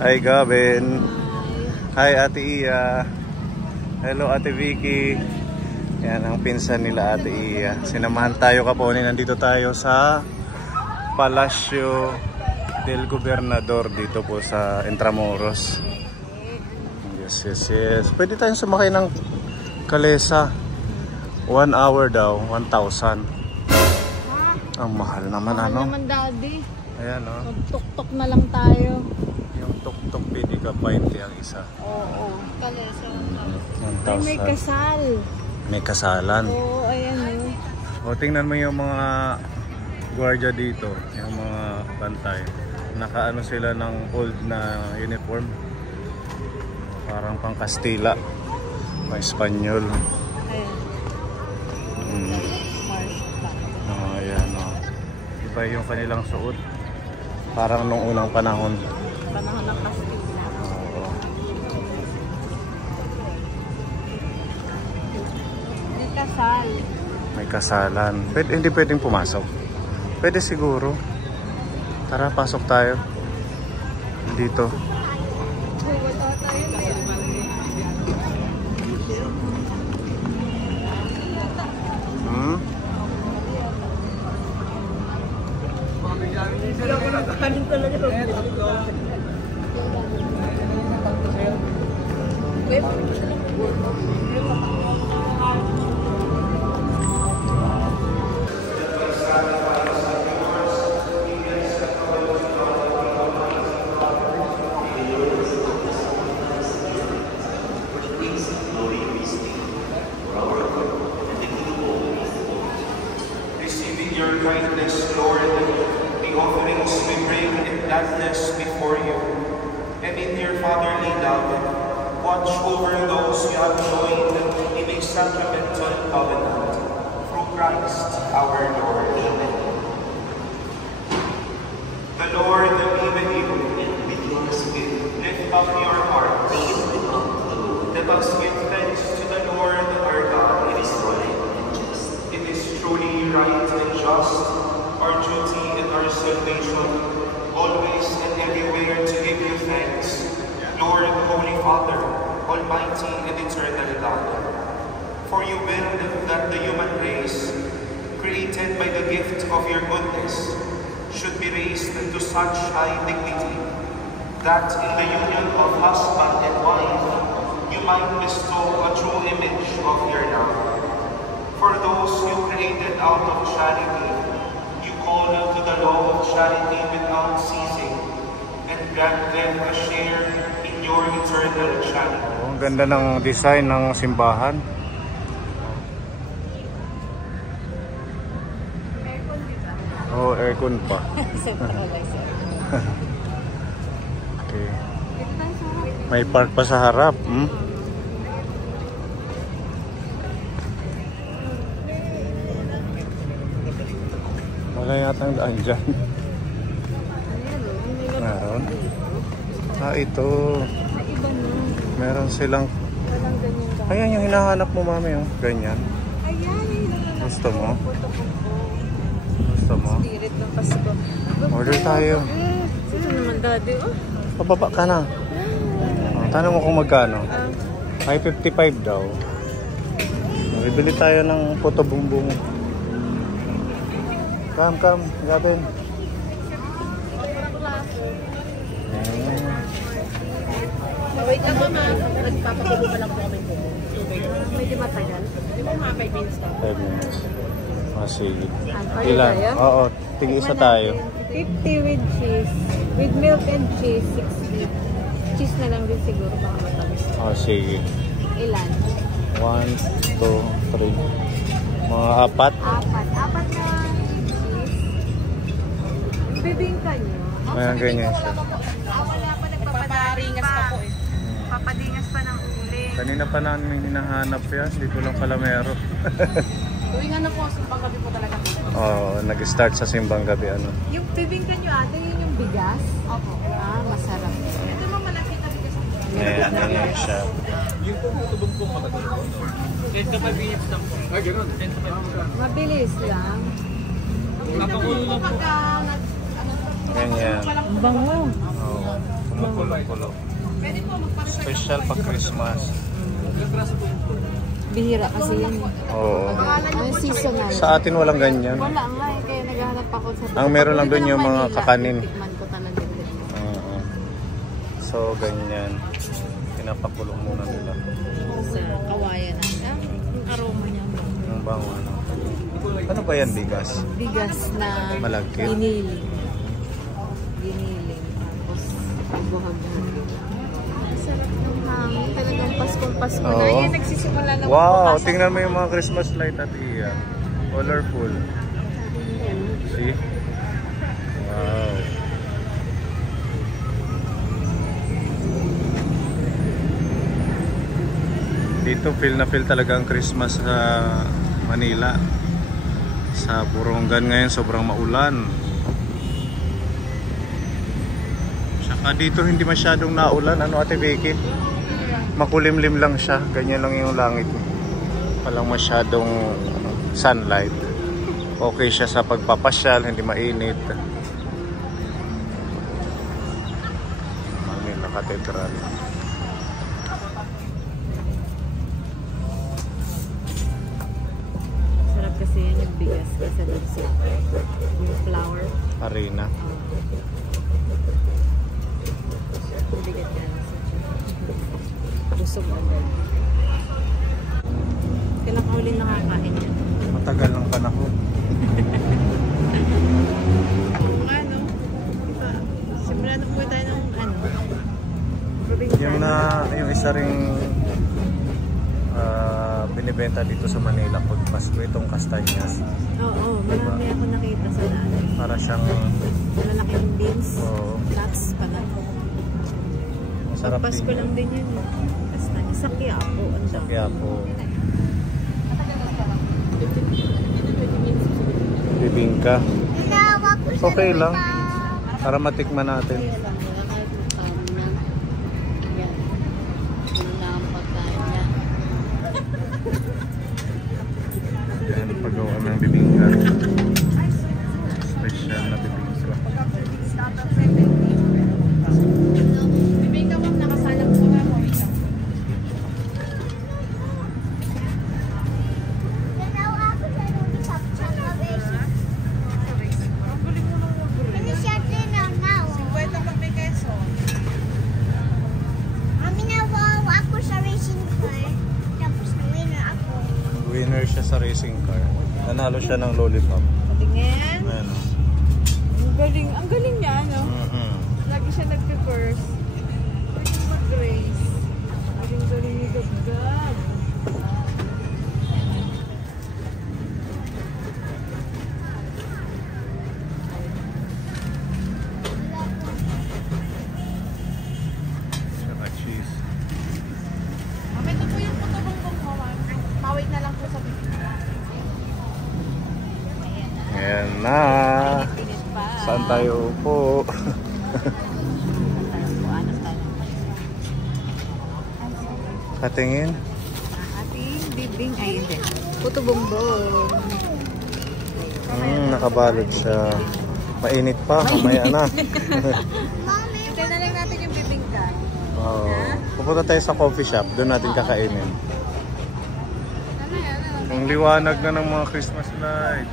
Hi Gavin. Hi Ate Iya. Hello Ate Vicky. Yan ang pinsan nila Ate Iya. Sinamahan tayo kaponin. Nandito tayo sa Palacio del Gobernador dito po sa Intramuros. Yes. Pwede tayong sumakay ng kalesa. 1 hour daw, 1,000. Ang mahal naman ano. Mahal naman daddy. Ayan o. Tuk-tuk na lang tayo. Yung tuk-tuk pwede ka 20 ang isa. Oo. Kalesa lang. 1,000. May kasal. May kasalan. Oo, ayan O tingnan mo yung mga gwardiya dito. Yung mga bantay. Nakaano sila ng old na uniform. Parang pang Kastila. May Espanyol. Ayan. Ayan o. Iba yung kanilang suot. Parang nung unang panahon. Panahon ng Kastila. Oo. May kasal. May kasalan. Hindi pwedeng pumasok. Pwede siguro. Tara, pasok tayo. Dito. Receiving your kindness, Lord, the offerings we bring in gladness before you, and in your fatherly love, watch over those you have joined in a sacramental covenant. Through Christ our Lord. Amen. The Lord be with you. Lift up your hearts. Let us give thanks to the Lord our God. It is right and just. It is truly right and just, our duty and our salvation, always and everywhere to give you thanks, Lord, Holy Father, Almighty and Eternal God. For you willed that the human race, created by the gift of your goodness, should be raised to such high dignity, that in the union of husband and wife, you might bestow a true image of your love. For those you created out of charity, you call to the law of charity without ceasing, and grant them a share in your eternal charity. Ang ganda ng design ng simbahan. Aircon dito. Oh, aircon pa. Okay. May park pa sa harap. Wala yatang daan dyan. Meron. Ito. Meron silang. Ayan yung hinahanap mo, mami. Oh. Ganyan. Gusto mo? Gusto mo? Spirit ng Pasko. Order tayo. Ito naman daddy. Pababa ka na. Tanong mo kung magkano. 555 daw. Bibili tayo ng puto bumbong. Come, Gavin. Wait lang mama. Nagpapakulo pa lang po kami po. Medyo matagal. Hindi mo mga 5 minutes na. 5 minutes. Sige. Ilan? Oo, tig-isa tayo. 50 with cheese. With milk and cheese, 60. Cheese na lang din siguro baka matamis. Sige. Ilan? 1, 2, 3. Mga 4. 4 na cheese. Bibingka nyo. Ayan, ganyan siya. Wala pa nagpaparingas pa po eh. Papadingas pa ng uli. Kanina pa namin hinahanap yan. Dito lang pala meron. Tuwing ano po, simbang gabi po talaga. Nag-start sa simbang gabi. Yung bibingka nyo ate, yun yung bigas? Opo. Masarap. Ito mo malaki na bigas. Ayan siya. Yung tumutubong po matagal po. 10 to 5 minutes lang po. Ay, gano'n. 10 to 5 minutes lang. Mabilis lang. Napakulo lang po. Ganyan. Bango. Kumukulo-kulo. Special pag Christmas. Bihira kasi yan. Oo. Ano seasonal? Sa atin walang ganyan. Wala nga eh, kaya naghahanap ako sa... Ang meron lang doon yung mga Manila, kakanin. Tikman ko talaga. Oo. So, ganyan. Pinapakulong muna nila. Sa kawayan na. Yung aroma niya. Yung bang ano. Ano ba yan, bigas? Bigas na Malagkit. giniling. Giniling. Tapos, buhag-buhag. Ang sarap ng hangin. Talagang Paskong-Pasko na. Oo. Yan, nagsisimula na Wow! magbukas. Tingnan mo yung mga Christmas light at iya. Colorful. See? Wow! Dito feel na feel talaga ang Christmas sa Manila. Sa Borongan ngayon sobrang maulan. Saka dito hindi masyadong naulan. Ano Ate Vicky? Makulimlim lang siya. Ganyan lang yung langit. Walang masyadong sunlight. Okay siya sa pagpapasyal. Hindi mainit. Manila Cathedral. Sarap kasi yan yung bigas. Kasi yung flour. Arena. Bigat yan. Busog agad. Kailan ka ulit nakakain yan? Matagal ng panahon. Kung ano, simula na po tayo ng ano, probinsya. Yung isa ring binibenta dito sa Manila pag Pasko itong kastanyas. Oo, marami ako nakita sa daan. Para siyang Malalaking beans, Oo. nuts pala. masarap Pasko din. lang din yun. Basta sa Quiapo, ang dami. Kaya po bibingka. Okay lang. Para matikman natin. Yan paggawa ng bibingka. Special na bibingka. Bibingka mo, nakasalap ko nga mo. Winner siya sa racing car. Nanalo siya ng lollipop. Tingin. Ayan o. Ang galing niya, ano? Lagi siya nagpe-first. Mag-race. Galing ni Gagag. Saka cheese. Ito po yung puto-bongbong mo, ma'am. Mawait na lang po sa bibig. Ayan na. Pinit pa. Saan tayo po? Katingin. Ating bibing ay hindi. Puto-bongbong. Nakabalot siya. Mainit pa. Mamaya na. Hintay na lang natin yung bibingka. Pupunta tayo sa coffee shop. Doon natin kakainin. Ang liwanag na ng mga Christmas light.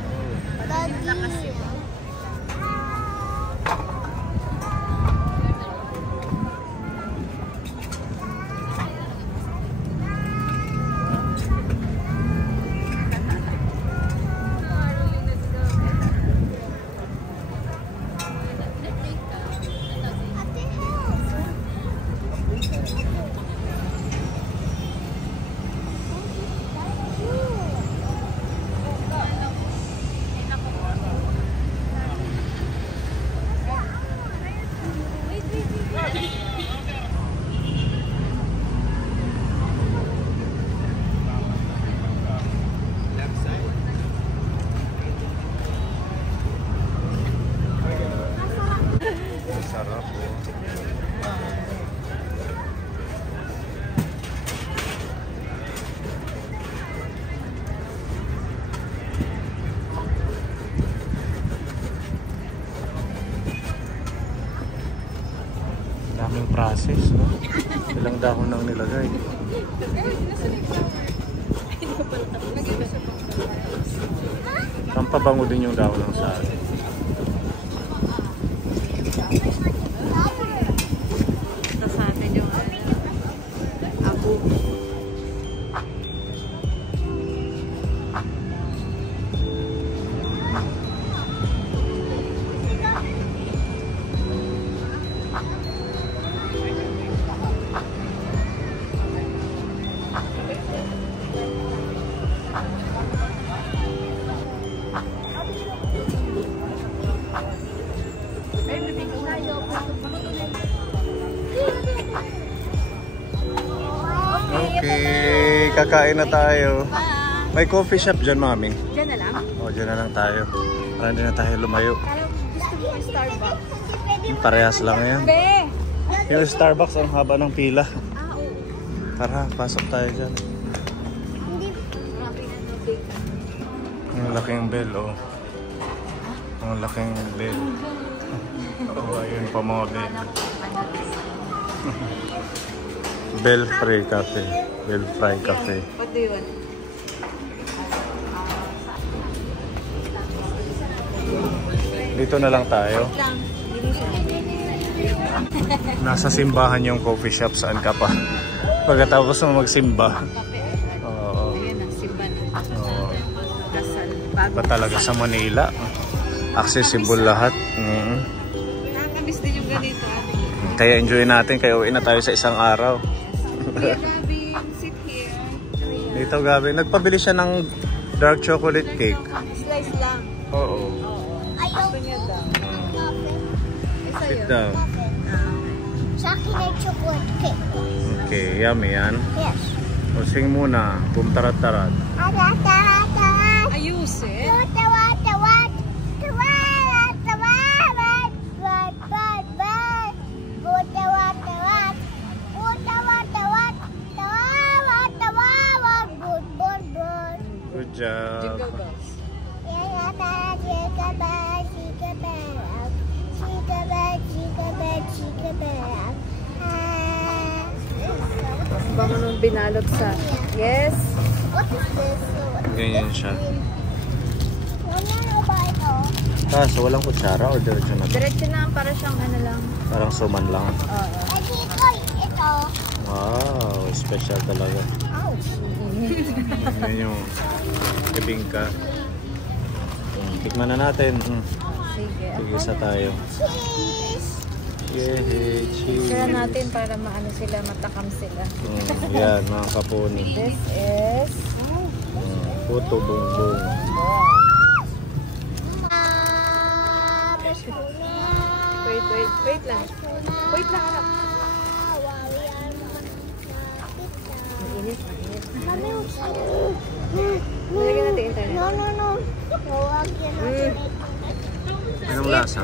molasses, no? Ilang dahon nang nilagay. Pampabango din yung dahon ng saging. Ito sa atin yung abo. Okay, kakain na tayo. May coffee shop dyan, mami. Diyan na lang? O, dyan na lang tayo. Para hindi na tayo lumayo. Gusto mo yung Starbucks? Parehas lang yan. Be! Yung Starbucks, ang haba ng pila. Ah, oo. Tara, pasok tayo dyan. Ang laking bell, oh. Ang laking bell. Oh, ayun pa mga bell. Bell Free Cafe. Bell Fry Cafe. What do you want? Dito na lang tayo. Lang. Nasa simbahan yung coffee shop. Saan ka pa? Pagkatapos mo magsimba. Oo. Ayan ang simban. Oo. Kasal. Ba talaga sa Manila? Accessible lahat. Nakakamiss din yung ganito. Kaya enjoy natin. Kaya uwi na tayo sa isang araw. Here, Gabi. Sit here. Dito, Gabi. Nagpabili siya ng dark chocolate cake. Slice lang. Oo. Gusto niya daw. Isa Sit yun. down. Sa akin ay chocolate cake. Okay, yummy yan. Yes. O, sing muna. Boom, tarat, tarat. Ayusin. Good job. Jingle bells. Bango nung binalot sa... Yes. What is this? Ganyan siya. Ano ba ito? Kaso, walang kutsara or diretso na to? Diretso na para siyang ano lang. Parang suman lang. Oo. Ay, dito. Ito. Wow, special talaga. Ouch. Yan yung bibingka. Tikman na natin. Sige. Sige, isa tayo. Cheese. Yay, cheese. Sira natin para maano sila, matakam sila. Yan, mga kaponi. This is... Puto bongbong. Wait lang. Wait lang, anak. Mainit. Nalagyan natin internet. No. Huwag yan natin. Anong lasa?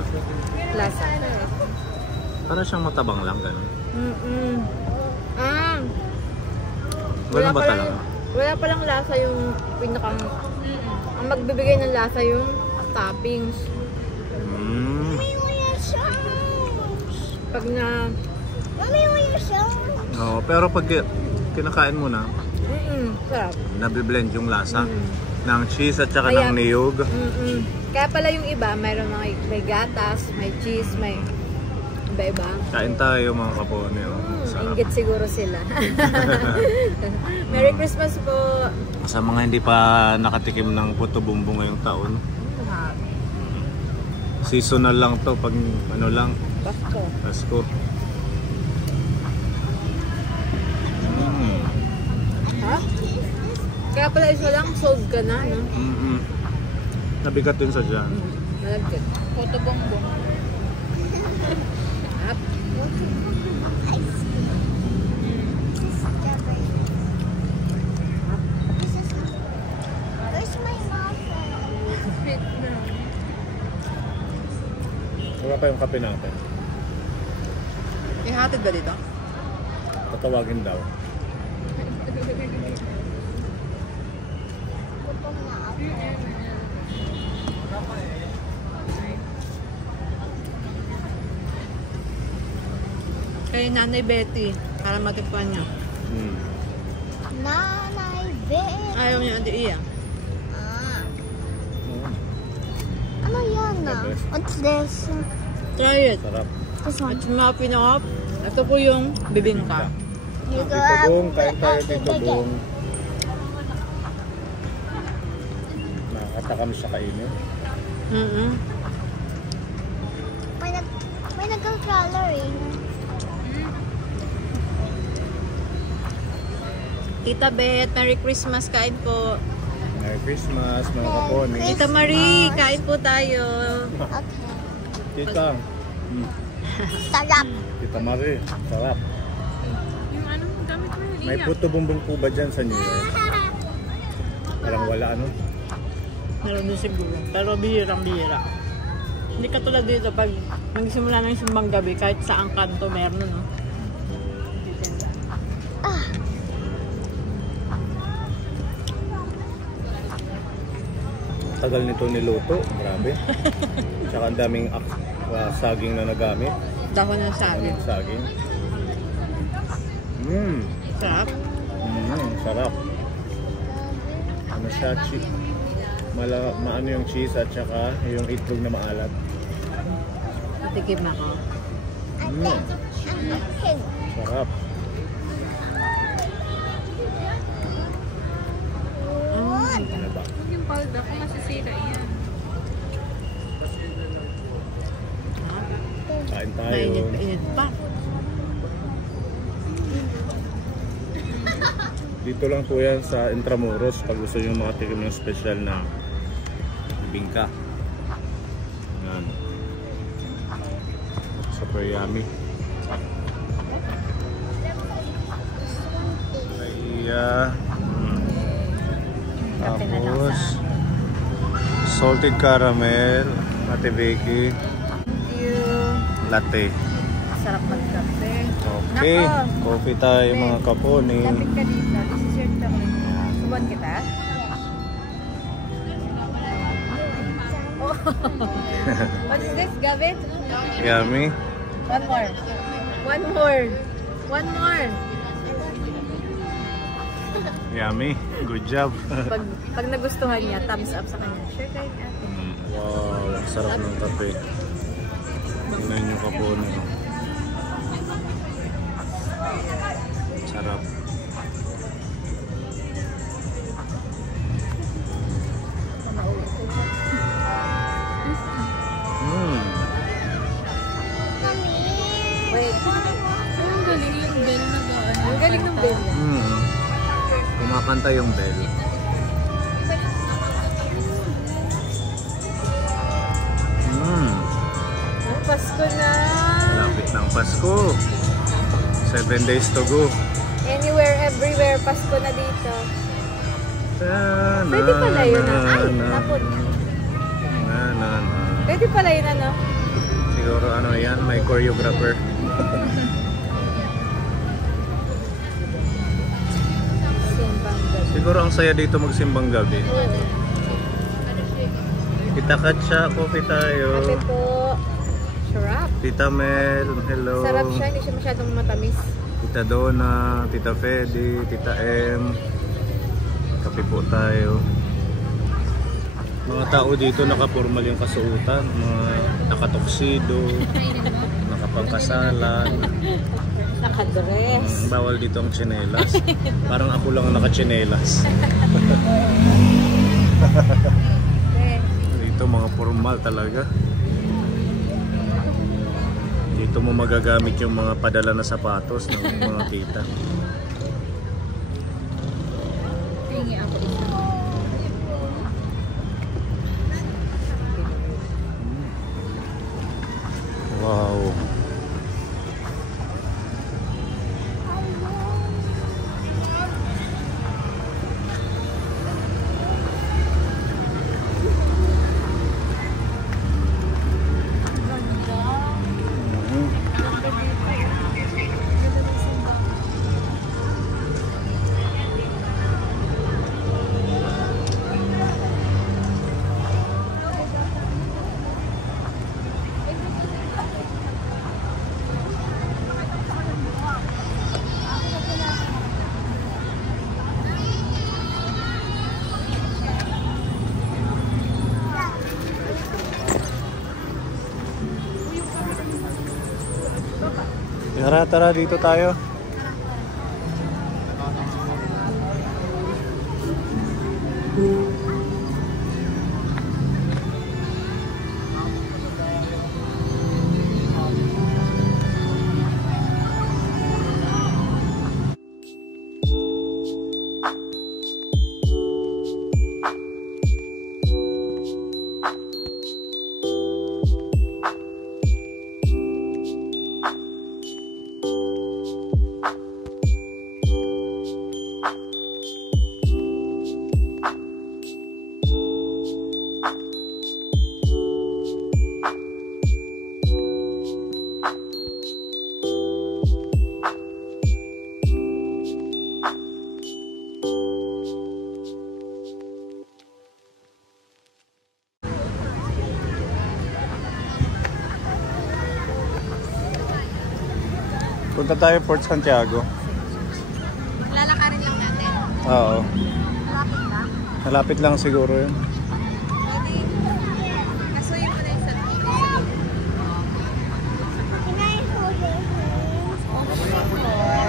Lasa. Parang siyang matabang lang, gano'n. Gano'n ba talaga? Wala palang lasa yung pinakang... Ang magbibigay ng lasa yung toppings. Pag na... Mami, will you show? Oo, pero pag kinakain mo na, sarap. nabiblend yung lasa ng cheese at saka ng niyog. Kaya pala yung iba, mayroon mga may gatas, may cheese, may iba-iba. Kain tayo mga kapone. Sarap. Inggit siguro sila. Merry Christmas po! Sa mga hindi pa nakatikim ng puto bumbong ngayong taon, seasonal lang to pag ano lang, Pasko. Pasko. Ha? Kaya pala isa lang, sold ka na, no? Nabigat din sa dyan. Malagkit. Puto bongbong. Hap. Where's my muffin? Wala pa yung kape natin. Ihatid ba dito? Tatawagin daw. Gutom na ako. Kay Nanay Betty, para matipuan niya. Nanay Betty. Ayaw niya, Ate Iya. Ano yan na? What's this? Try it. Sarap. This one. At mga pinakap, ito po yung bibingka. You go Tito Bong, up. kain tayo Tito Bong. Nakakatakam siya kainin. May nagka-coloring. Tita Beth, Merry Christmas, kain po. Merry Christmas, mga kaponi. Tita Marie, kain po tayo. Okay. Tita. Sarap. Tita Marie, sarap. Yung ano, gamit mo yung May puto bumbong po ba dyan sa New York? Parang wala ano? Meron din siguro, pero bihirang-bihira. Hindi katulad dito, pag nagsimula ng simbang gabi, kahit saang kanto meron, no? Tagal nito niluto, grabe. Tsaka ang daming saging na nagamit. Dahon ng saging. Daming saging. Sarap. Sarap. Ano siya, maano yung cheese at saka yung itlog na maalat. Patikim ako. Sarap. Ano ba? yung palda kung masisira yan. Kain tayo. Mainit pa. Dito lang po yan sa Intramuros pag gusto nyo makatikim ng special na bingka. Yan. Super yummy. Tapos salted caramel, Ate Vicky, Thank you. latte. Sarap magkape. Okay, coffee tayo mga kaponi. Lapit ka dito. This is your chocolate. Subuan kita. What is this, Gavin? Yummy. One more. One more. One more. Yummy. Good job. Pag nagustuhan niya, thumbs up sa kanya. Sure kayo ate. Wow, ang sarap ng kape. Tingnan nyo kaponi. Sarap. Wait. Ang galing yung bell na gaan. Ang galing ng bell niya. Kumakanta yung bell. Ang Pasko na. Lapit ng Pasko. 7 days to go. Anywhere, everywhere, Pasko na dito. Pwede pala yun ah. Ay, tapon. Pwede pala yun ano? Siguro ano yan, may choreographer. Simbang gabi. Siguro ang saya dito magsimbang gabi. Tita Katsa, coffee tayo. Ate po. Sarap. Tita Mel, hello. Sarap siya, hindi siya masyadong matamis. Tita Donna, Tita Fedy, Tita M. Kape po tayo. Mga tao dito nakapormal yung kasuotan, mga nakatoksido, nakapangkasalan. Nakadress. Bawal dito ang tsinelas. Parang ako lang ang nakatsinelas. Dito mga formal talaga. Dito mo magagamit yung mga padala na sapatos ng mga tita. Tingi ako isa. Wow. Tara, tara, dito tayo. Punta tayo Port Santiago. Lalakarin lang natin. Oo. Malapit ba? Malapit lang siguro yun. Kasuyin mo na yung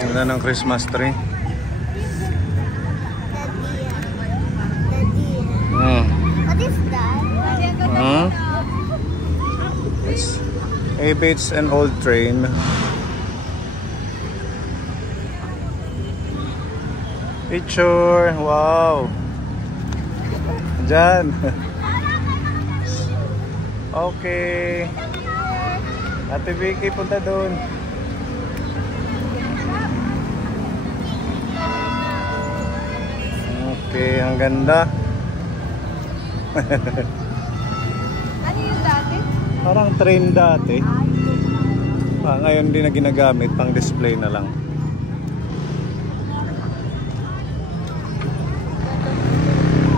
Ganda ng Christmas tree. What is that? Maybe it's an old train. Picture! Wow! Diyan! Okay! Ate Vicky, punta doon. Okay, ang ganda. Ano yung dati? Parang train dati. Ngayon di na ginagamit, pang display na lang.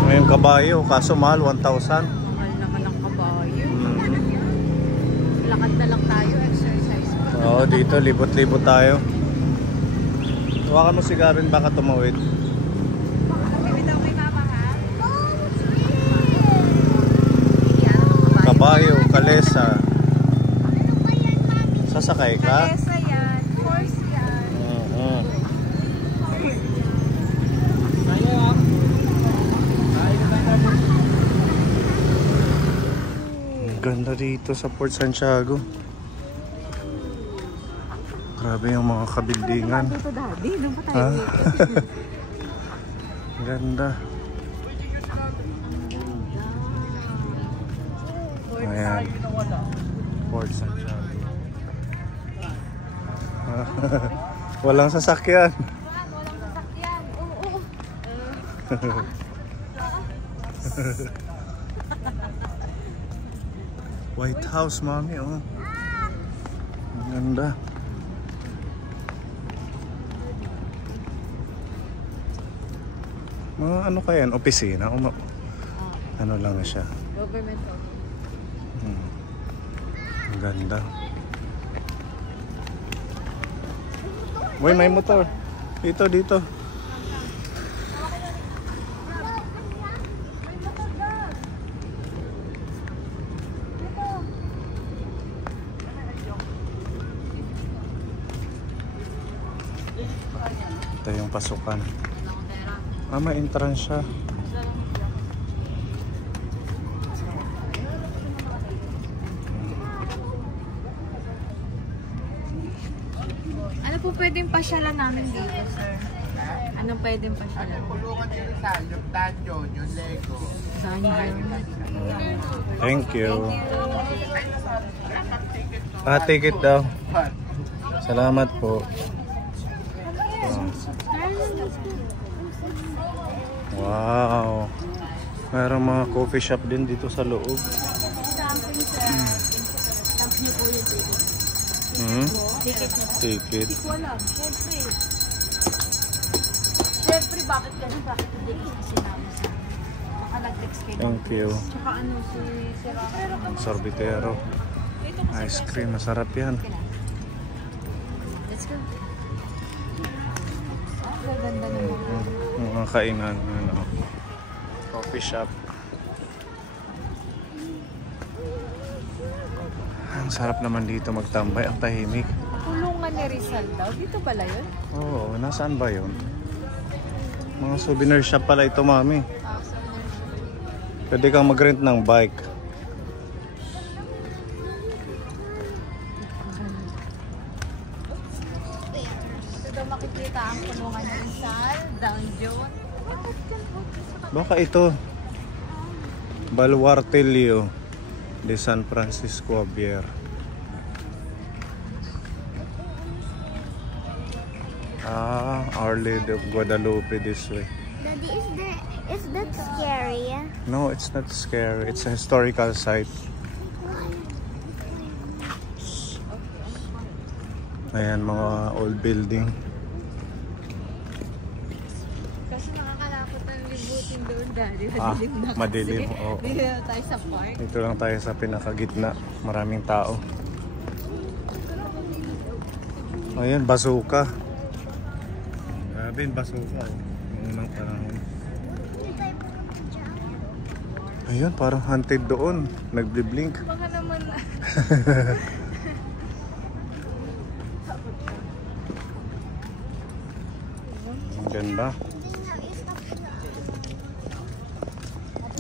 Ngayon kabayo, kaso mahal, 1,000. Mahal naman ang kabayo. Lakad na lang tayo, exercise. Oo, dito, libot-libot tayo. Hawakan mo sigarin, baka tumawid. Kabayo, kalesa. Sasakay ka? Kalesa yan. Horse yan. Ang ganda dito sa Port Santiago. Grabe yung mga kabildingan. Dito daddy, doon pa Ha? tayo. Ganda. Ayan. Port Santiago. Walang sasakyan. Walang sasakyan. Oo. White House, mami, oh. Ang ganda. Mga ano kaya yan? Opisina? Ano lang siya? Government office. Ang ganda. Uy, may motor. Dito, dito. Ito yung pasukan. May entrance siya. Ano po pwedeng pasyalan namin dito, sir? Anong pwedeng pasyalan? Pulungan din sa yung Tanyon, yung Lego. Saan yun? Thank you. Ticket daw. Salamat po. Wow. Mayroong mga coffee shop din dito sa loob. Ticket. Siyempre, bakit ganun? Bakit hindi kasi namin sa naka-text kayo? Thank you. Tsaka ano si Sir Ang sorbitero. Ice cream. Masarap yan. Let's go. Ang ganda naman. Mga kainan. Ano. Coffee shop. Ang sarap naman dito magtambay. Ang tahimik. Tulungan ni Rizal daw. Dito pala yun? Oo, nasaan ba yun? Mga souvenir shop pala ito, mami. Pwede kang mag-rent ng bike. Ito daw makikita ang kulungan ni Rizal, Down John. Baka ito. Baluartelio de San Francisco Javier. Our Lady of Guadalupe this way. Daddy, is that scary? No, it's not scary. It's a historical site. Ayan, mga old building. Kasi nakakalapot ng libutin doon, Daddy. Madilim. Oo. Dito na tayo sa park. Dito lang tayo sa pinakagitna. Maraming tao. Ayan, bazooka. Grabe yung bazooka. Yung unang panahon. Ayun, parang hunted doon. Nagbi-blink. Baka naman na. Ang ganda.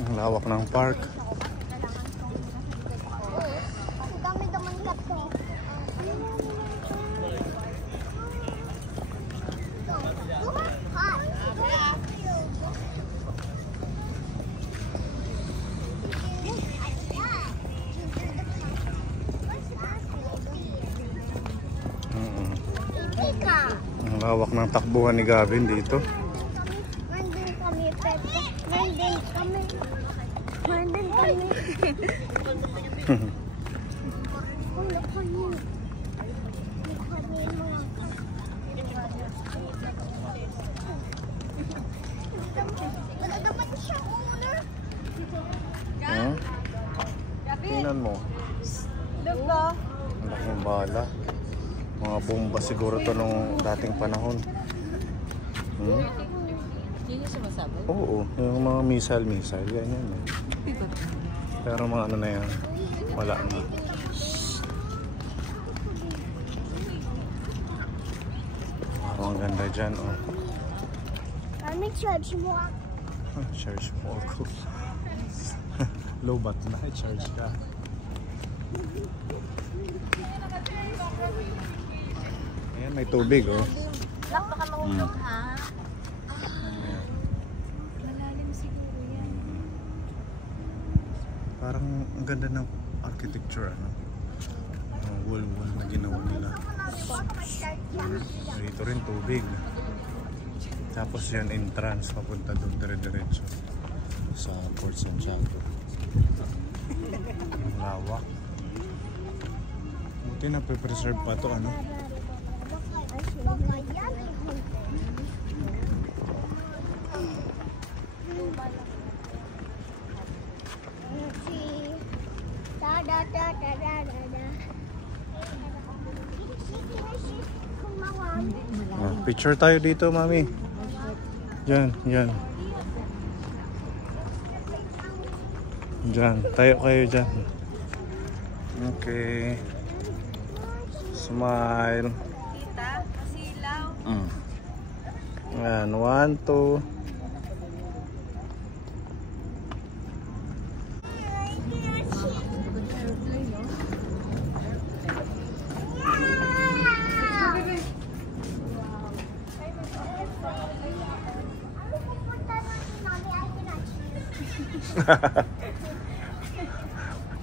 Ang lawak ng park. Kami naman kato. Ang lawak ng takbuhan ni Gavin dito. Nandun kami, Pepe. Nandun kami. Nandun kami. Wala kami. Wala naman siya, owner. Tingnan mo. Diba? Ang laking bala. Mga bomba siguro to nung dating panahon. Hindi niya sumasabi? Oo, yung mga missile, ganyan eh. Pero mga ano na yan, wala na. Oh, ang ganda dyan, oh. Kami charge mo ako. Charge mo ako. Low bat na, charge ka. Ayan, may tubig, oh. Lak, baka mahulog, ha? Malalim siguro yan. Parang ang ganda ng architecture, ano? Wall na ginawa nila. Dito rin tubig. Tapos yan entrance papunta doon dire-diretso sa Port Santiago. Ang lawak. Buti na preserve pa to, ano? Picture tayo dito, mami. Diyan. Diyan, tayo kayo dyan. Okay. Smile. Kita, masilaw. Ayan, 1, 2.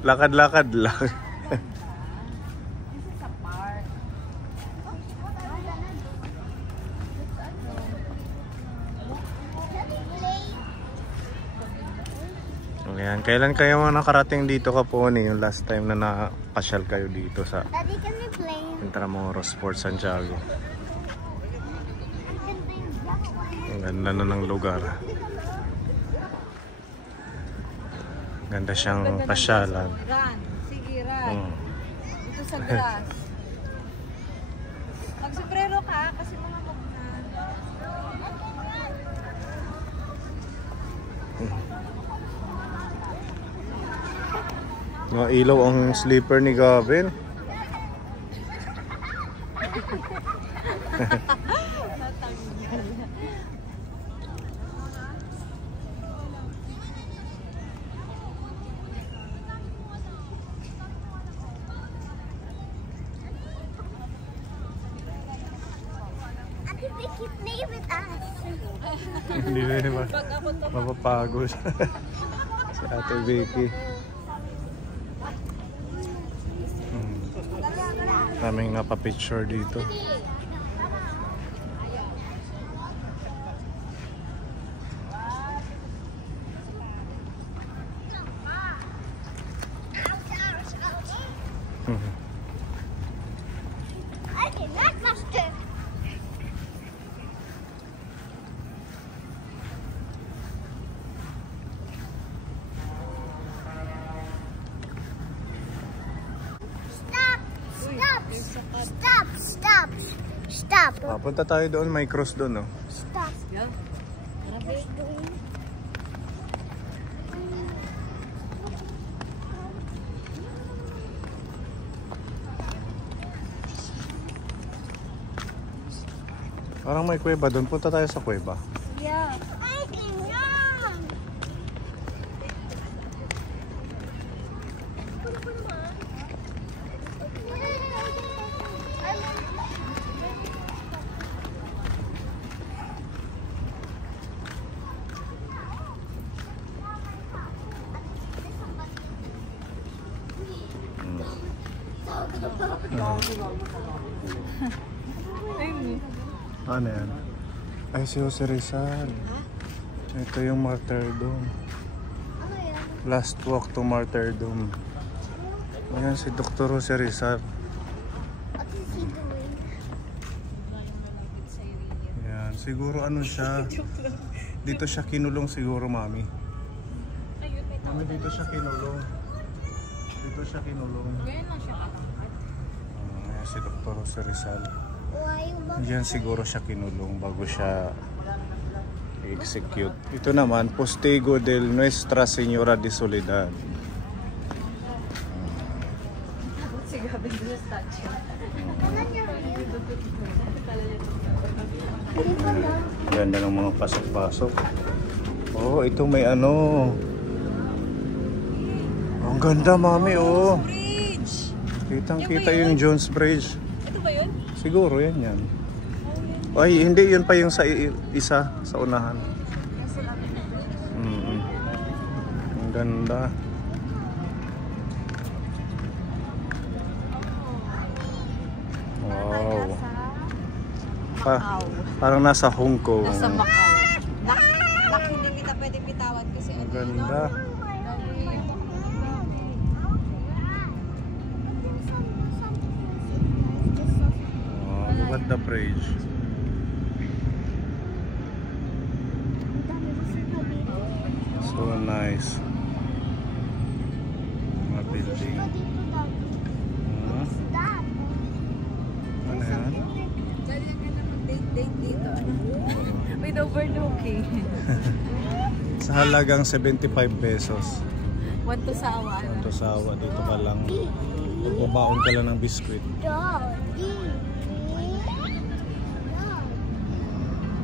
Lakad-lakad lang. Ayan, kailan kayo nakarating dito Kaponi? Yung last time na napasyal kayo dito sa Daddy, can we play? Intramuros, Port Santiago. Ang ganda na ng lugar. Ganda siyang pasyalan. Run. Sige, run. Dito sa grass. Magsobrero ka kasi mga magnan. Mga ilaw ang sleeper ni Gavin. Ate Vicky, play with us. Hindi na mapapagod. Si Ate Vicky. Daming napapicture dito. I cannot master. Stop. Punta tayo doon, may cross doon, no? Stop. Parang may kuweba doon. Punta tayo sa kuweba. Yeah. I cannot. Ano yan? Ay, si Jose Rizal. Ito yung martyrdom. Ano yan? Last walk to martyrdom. Ayan si Dr. Jose Rizal. What is he doing? Ayan, siguro ano siya. Dito siya kinulong siguro, Mami. Mami, dito siya kinulong. Dito siya kinulong. Ngayon lang siya katangkat. Ayan si Dr. Jose Rizal. Why ba? Diyan siguro siya kinulong bago siya i-execute. Ito naman, Postigo del Nuestra Señora de Soledad. Si Gabin sa statue. Ganda ng mga pasok-pasok. Oh, ito may ano. Ang ganda, Mami, oh. Bridge! Kitang-kita yung Jones Bridge. Ito ba yun? Siguro yan. Ay, hindi. Yun pa yung sa isa, sa unahan. Ang ganda. Wow. Parang nasa Hong Kong. Nasa Macau. Nak, hindi kita pwede pitawan kasi Ang ganda. Look at the bridge. So nice. Mga building. Ano yan? Galing ka na mag-date dito. With overlooking. Sa halagang 75 pesos. Want to sawa. Ito sawa, dito ka lang. Magbabaon ka lang ng biskwit.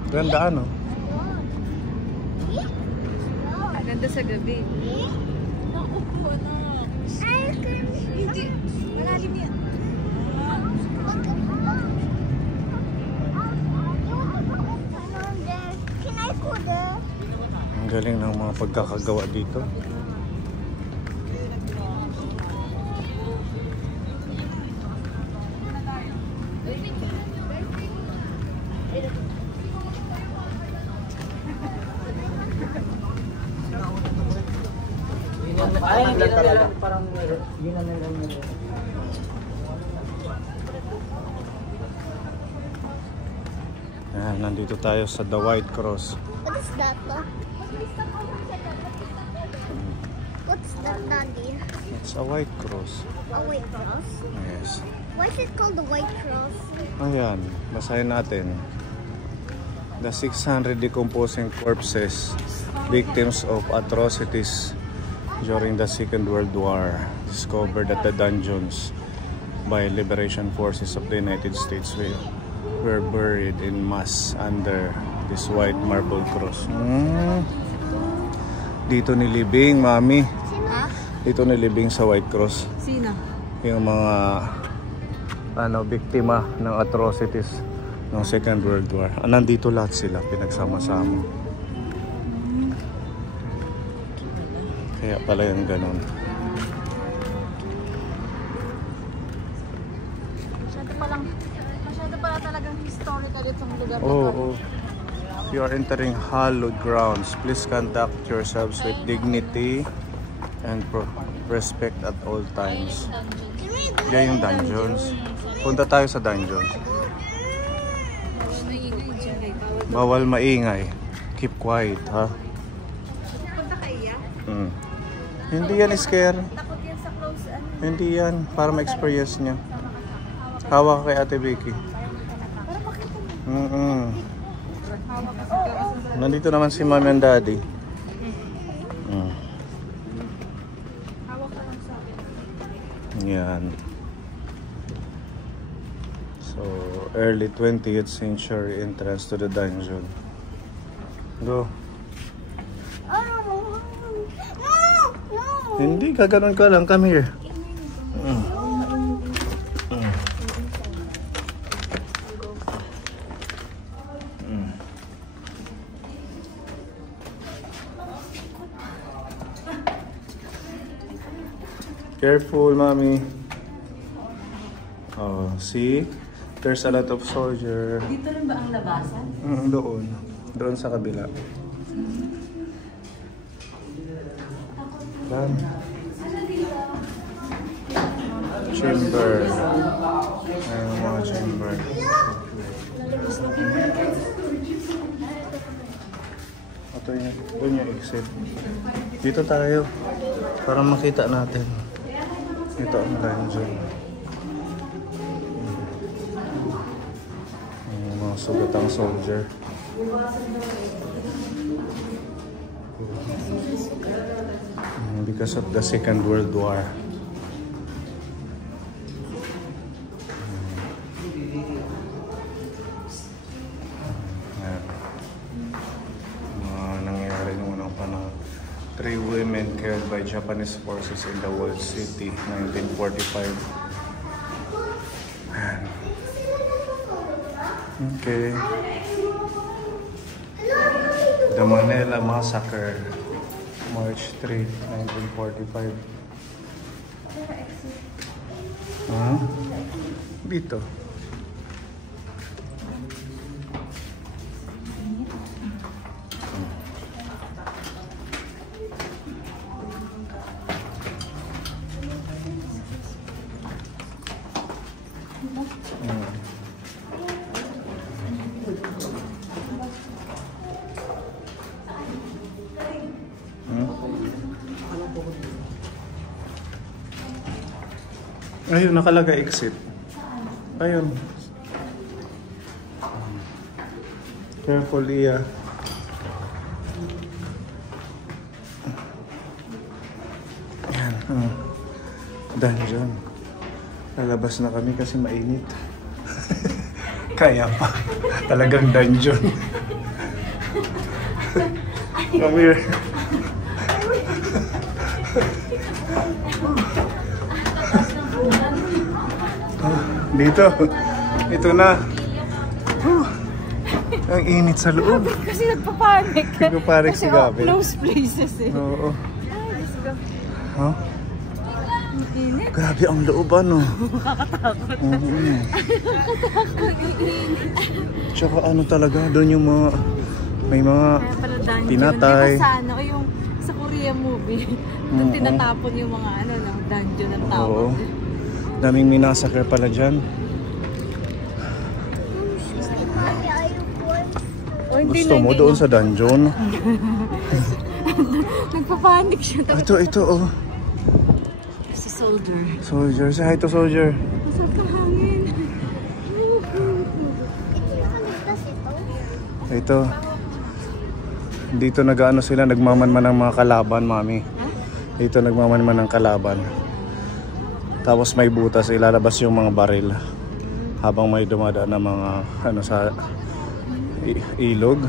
Ganda ano? Ganda sa gabi. Nakupo na. Hindi. Malalim yan. Ang galing ng mga pagkakagawa dito. Ay, hindi na nila parang yun na nila nila. Ayan, nandito tayo sa The White Cross. What is that, no? What's that, Daddy? It's a white cross. A white cross? Yes. Why is it called the white cross? Ayan, basahin natin. The 600 decomposing corpses, victims of atrocities during the Second World War, discovered at the dungeons by Liberation Forces of the United States will were buried in mass under this white marble cross. Dito nilibing, Mami. Dito nilibing sa White Cross. Sino? Yung mga biktima ng atrocities ng Second World War. Nandito lahat sila, pinagsama-sama. Kaya pala yung ganun. Masyado pala talagang historical itong lugar na Oh. You are entering hallowed grounds. Please conduct yourselves with dignity and respect at all times. Yan yung dungeons. Punta tayo sa dungeons. Bawal maingay. Keep quiet, ha? Punta ka iya? Hindi yan scare. Takot yan sa close Hindi yan. Para ma-experience niya. Hawak kay Ate Vicky. Nandito naman si Mommy and Daddy. Yan. So, early 20th century entrance to the dungeon. Go. Hindi, kaganon ka lang. Come here. Careful, Mommy. Oh, see? There's a lot of soldier. Dito rin ba ang labasan? Doon. Doon sa kabila. Yan. Chamber. Ayun mga chamber. Ito yun. Doon yung exit. Dito tayo. Para makita natin. Ito ang dungeon. Yung mga sugatang soldier. Because of the Second World War. Nangyayari noong unang panahon. 3 women killed by Japanese forces in the walled city, 1945. Okay. The Manila Massacre, March 3, 1945. Dito. Ayun, nakalagay exit. Ayun. Careful, Iya. Yan. Dungeon. Lalabas na kami kasi mainit. Kaya pa. Talagang dungeon. Come here. Dito. Ito na. Ang init sa loob. Kasi nagpapanik. Nagpapanik si Gabi. Close places eh. Oo. Ay, Diyos ko. Huh? Init. Grabe ang loob, ano? Nakakatakot. Tsaka ano talaga, doon yung mga, may mga tinatay. Di ba sa ano, yung sa Korea movie, doon tinatapon yung mga ano, ng dungeon ng tao. Oo. Daming minasakar pala dyan. Gusto mo doon sa dungeon? Nagpapanik siya. Ito, oh. Si Soldier. Soldier, say hi to Soldier. Masarap ng hangin. Ito. Dito nag-ano sila, nagmamanman ng mga kalaban, Mami. Dito nagmamanman ng kalaban. Tapos may butas, ilalabas yung mga baril. habang may dumadaan na mga ano sa ilog.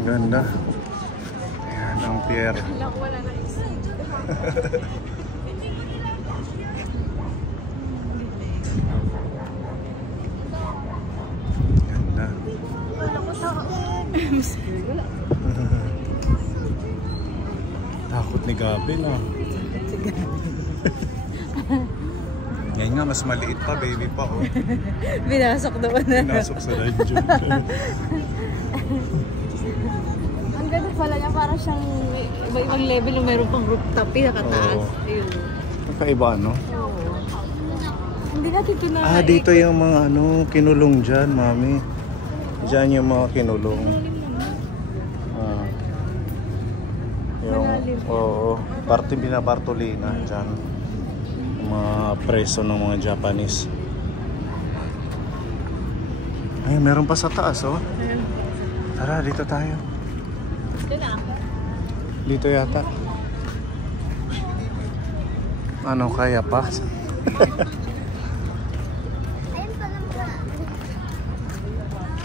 Ang ganda. Ayan ang pier. Wala na isa. Ganda. Takot ni Gabi na. Ngayon nga, mas maliit pa, baby pa oh. Binasok naman na. Pinasok sa dungeon. Ang ganda pala niya, para siyang iba-ibang level yung meron pang rooftop, pinakataas. Oo. Ayun. Kakaiba, no? Oo. Hindi natin ito na... Dito yung mga ano, kinulong dyan, mami. Dyan yung mga kinulong. Oo, parte binabartolina dyan. Yung mga preso ng mga Japanese. Ay, meron pa sa taas, oh. Tara, dito tayo. Dito yata. Ano kaya pa?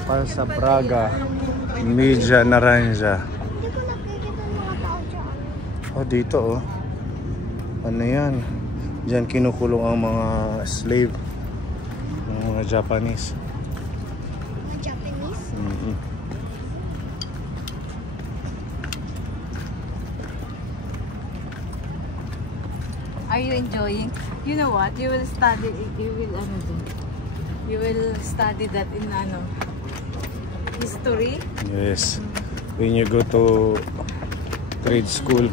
Para sa Braga, Media Naranja. Hindi ko nakikita ng mga tao dyan. Oh, dito oh. Ano yan? Diyan kinukulong ang mga slave ng mga Japanese. Mga Japanese? Are you enjoying? You know what? You will study, you will study that in history. Yes. When you go to trade school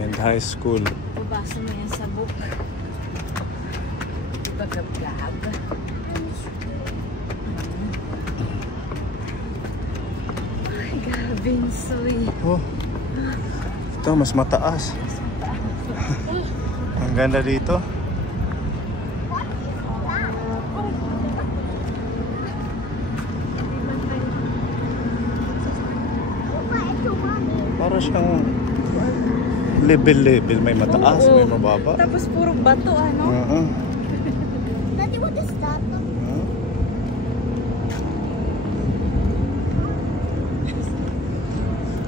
and high school. Babasa mo yan sa book. Pagka-vlog. Ay, Gabinsoy. Oh. Ito, mas mataas. Ang ganda dito. Para siyang level-level. May mataas, Oo. may mababa. Tapos puro bato, ano? Daddy, what is that?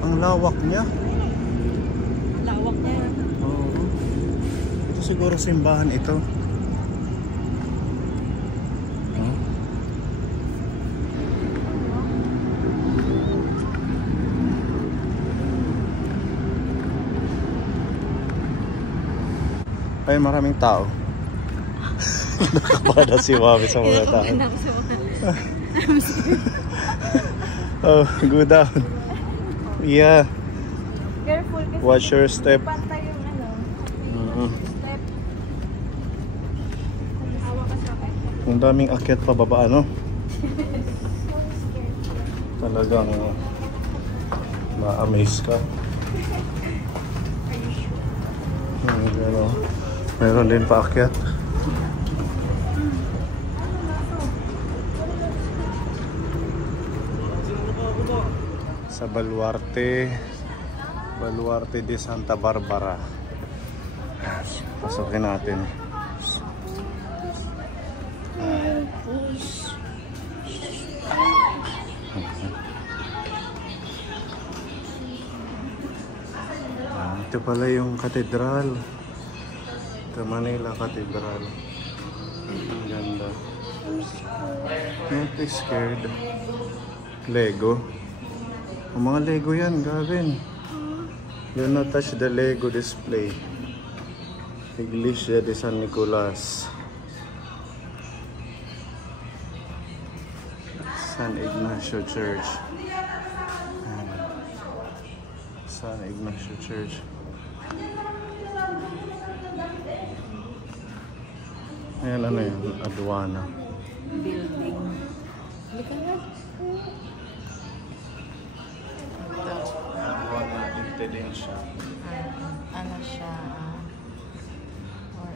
Ang lawak niya. Lawak niya. Oo. Ito siguro simbahan ito. Ay, maraming tao. Nakapada si Wabi sa mga tao. Oh, go down. Yeah. Careful kasi Watch your step. pantay yung step. Hawa ka sa akin. Ang daming akyat pababa, ano? Talagang ma-amaze ka. Meron din paakyat. Sa Baluarte de Santa Barbara. Pasukin natin. Ito pala yung katedral. Ito Manila Cathedral. Ang ganda. Don't be scared. Lego. Ang mga Lego yan, Gavin. Do not touch the Lego display. Iglesia de San Nicolas. San Ignacio Church. San Ignacio Church. Ayan, ano yun? Aduana. Building. Lika na. Aduana Intendencia. Ano siya? Or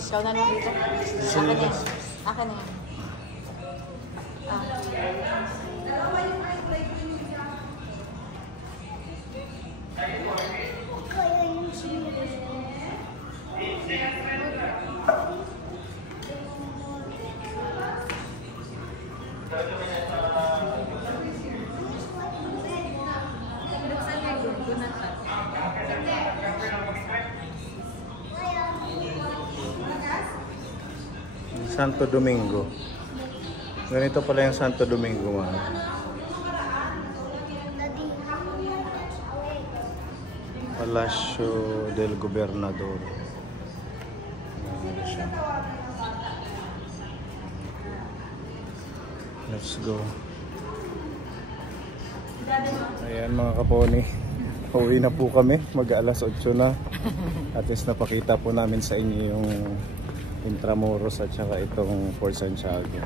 ikaw na lang dito. Akin na yan. Akin na yan. Santo Domingo. Ganito pala yung Santo Domingo, mga. Palacio del Gobernador. Ayan siya. Let's go. Ayan mga kaponi. Uwi na po kami. Mag-alas 8 na. At least napakita po namin sa inyo yung Intramuros at saka itong Fort Santiago.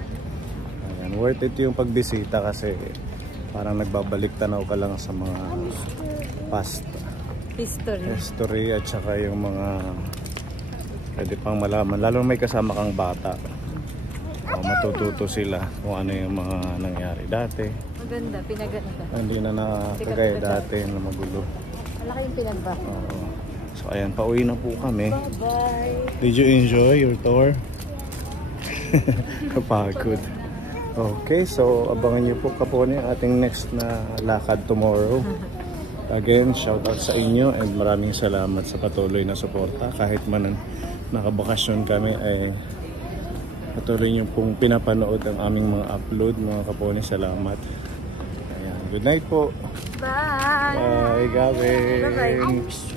Ayan, worth it yung pagbisita kasi parang nagbabalik tanaw ka lang sa mga past history at saka yung mga pwede pang malaman, lalo may kasama kang bata. Matututo sila kung ano yung mga nangyari dati. Maganda, pinaganda. Hindi na nakagaya dati na magulo. Malaki yung pinagbago. So ayan, pauwi na po kami. Bye-bye. Did you enjoy your tour? Kapagod. Okay, so abangan niyo po kaponi ang ating next na lakad tomorrow. Again, shout out sa inyo and maraming salamat sa patuloy na suporta. Kahit man nakabakasyon kami ay patuloy niyo pong pinapanood ang aming mga upload, mga kaponi. Salamat. Ayan, good night po. Bye. Bye, Gavin. Bye-bye.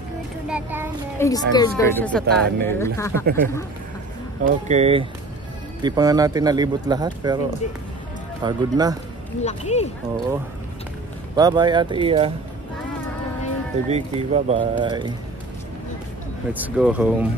I'm scared of the tunnel. Okay. Di pa nga natin nalibot lahat pero pagod na. Laki. Oo. Bye-bye, Ate Iya. Bye. Ate Vicky, bye-bye. Let's go home.